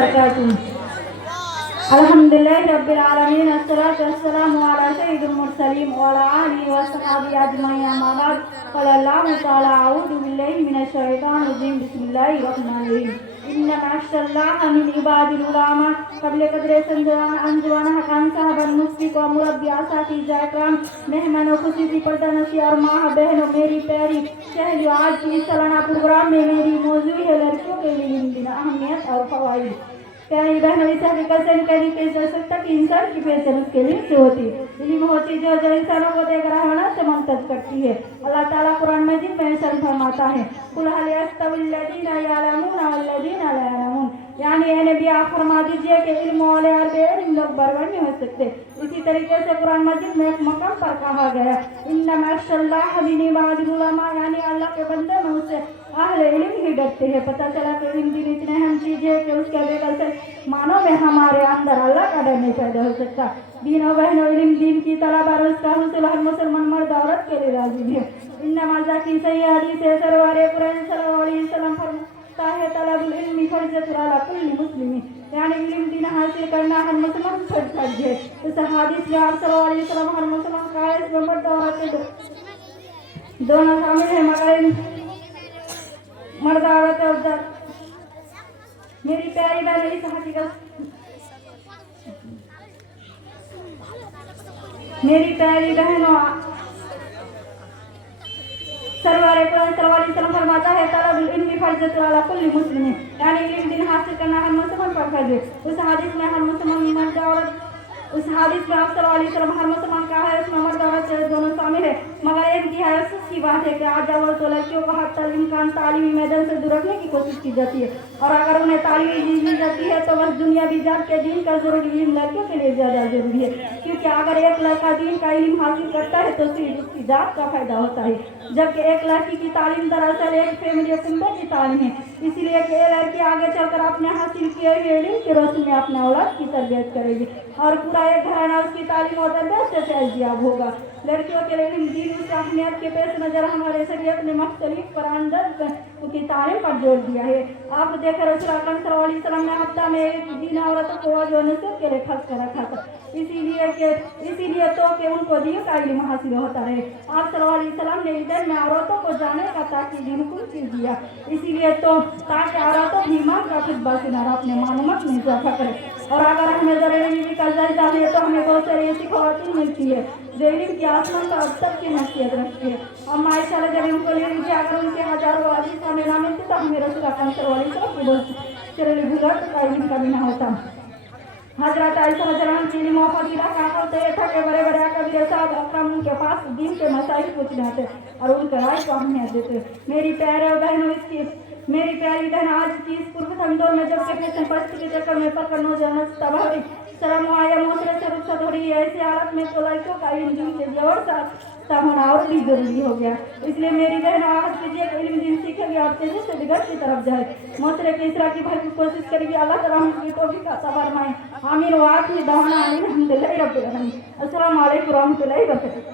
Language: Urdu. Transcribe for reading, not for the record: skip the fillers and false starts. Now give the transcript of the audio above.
وبركاته. الحمد لله رب العالمين، الصلاة والسلام على سيد المرسلين وعلى آله وصحبه أجمعين. أما بعد، قال الله تعالى: أعوذ بالله من الشيطان الرجيم، بسم الله الرحمن الرحيم. إنما يخشى الله من عباد العلماء. قبل قدر انجوان حقان صاحب المسبق و مربی اساتذہ اکرام، مہمانوں، خصوصی پردنشی اور ماں بہنوں، میری پیاری سہیلیوں، آج کی اس سالانہ پروگرام میں میری موضوع ہے لڑکیوں کے لیے علم دینا، اہمیت اور فوائد. پیاری بہنوں، اس حقیقت سے انکاری جا سکتا کہ انسان کی پہچان اس کے علم سے ہوتی. علم ہوتی جو انسانوں کو دیکھ رہا سے منتج کرتی ہے. اللہ تعالیٰ قرآن مجید میں ارشاد فرماتا ہے: قل هل يستوي الذين يعلمون والذين لا يعلمون. یعنی اے نبی آپ فرما دیجئے کہ علم والے اور بے علم لوگ برابر نہیں ہو سکتے. اسی طریقے سے قرآن مجید میں ایک مقام پر کہا گیا: انما یخشی اللہ من عباد العلماء. یعنی اللہ کے بندے میں اسے اہل علم ہی ڈرتے ہیں. پتہ چلا کہ علم دین اتنے اہم چیز ہے کہ اس کے بغیر سے مانو میں ہمارے اندر اللہ کا ڈر نہیں پیدا ہو سکتا. دینوں بہنوں، علم دین کی طلب اور اس کا حصول ہر مسلمان مرد عورت کے لیے لازم ہے. انما ذاکی صحیح حدیث ہے، سرور قرآن صلی اللہ علیہ وسلم فرماتا ہے: طلب العلم فرض علی کل مسلم. یعنی علم دین حاصل کرنا ہر مسلمان پر فرض ہے. اس حدیث میں آپ صلی اللہ علیہ وسلم ہر مسلمان کا ہے، اس میں مرد عورت دونوں شامل ہیں، مگر مرد عورت اور میری پیاری بہن، اس حقیقت میری پیاری بہنوں، سرور قرآن صلی اللہ علیہ وسلم فرماتا ہے: طلب العلم فرض علی کل مسلم. یعنی علم دین حاصل کرنا ہر مسلمان پر فرض ہے. اس حدیث میں ہر مسلمان مرد عورت اس حدیث میں آپ صلی اللہ علیہ وسلم ہر مسلمان کا ہے، اس میں مرد عورت دونوں شامل ہے. مگر ایک انتہائی افسوس کی بات ہے کہ آج عورت و لڑکیوں کو حتی الامکان تعلیمی میدان سے دور رکھنے کی کوشش کی جاتی ہے. اور اگر انہیں تعلیم دی جاتی ہے تو بس دنیاوی ذات کے دین کا ضروری علم لڑکیوں کے لیے زیادہ ضروری ہے. کیونکہ اگر ایک لڑکا دین کا علم حاصل کرتا ہے تو صرف اس کی ذات کا فائدہ ہوتا ہے، جبکہ ایک لڑکی کی تعلیم دراصل ایک فیملی کنبے کی تعلیم ہے. اس لیے کہ یہ لڑکی آگے چل کر اپنے حاصل کیے ہوئے علم کی روشنی میں اپنے اولاد کی تربیت کرے گی اور پورا ایک گھرانہ اس کی تعلیم و تربیت سے فیضیاب ہوگا. لڑکیوں کے علم دین کی اہمیت کے پیش نظر ہمارے شریعت نے مختلف قرانداد کی تعلیم پر زور دیا ہے. آپ دیکھ رسول اکرم صلی اللہ علیہ وسلم نے ہفتہ میں ایک دن عورتوں کو جو نصیب کے لیے خرچ کر رکھا تھا، اسی لیے تو کہ ان کو دین کا علم حاصل ہوتا رہے. آپ صلی اللہ علیہ وسلم نے ادھر میں عورتوں کو جانے کا تاکید حکم چیز دیا، اسی لیے تو تاکہ عورتوں بھی ایمان کا خطبہ سنا اور اپنے معلومات میں اضافہ کرے. اور اگر ہمیں ذرا علم کا جائزہ لے تو ہمیں بہت ساری ایسی خواتین ملتی ہے جو علم کی آسمان کا اب تک کی حیثیت رکھتی ہے. اما عائشہ جب ان کو علم کی اگر ان کے ہزاروں حدیث ہمیں نہ ملتی تو ہمیں رسول اکرم صلی اللہ علیہ وسلم کی بہت چرلی بزرگ کا علم کبھی نہ ہوتا. حضرت عائشہ رضی اللہ عنہا کی علم و فضیلہ کا حال تو یہ تھا کہ بڑے بڑے اکابر صاحب اکرام ان کے پاس دین کے مسائل پوچھنے آتے اور ان کے رائے کو اہمیت دیتے. میری پیارے بہنوں، میری پیاری بہن، آج کی اس پرفتن دور میں جب کہ فیشن پرستی کے چکر میں پڑ کر نوجوان تباہ ہوئی، شرم و حیا معاشرے سے رخصت ہو رہی ہے، ایسی حالت میں تو لڑکیوں کا علم دین کے لیے اور ہونا اور بھی ضروری ہو گیا. اس لیے میری بہن آج کیجیے کہ علم دین سیکھے گی اور تیزی سے بگڑ کی طرف جائے، معاشرے کی اصلاح کی بھرپور کوشش کرے گی. اللہ تعالیٰ ہم کی توفیق عطا فرمائے. آمین و آخر دعوانا الحمد للہ رب العالمین. السلام علیکم و رحمۃ اللہ وبرکاتہ.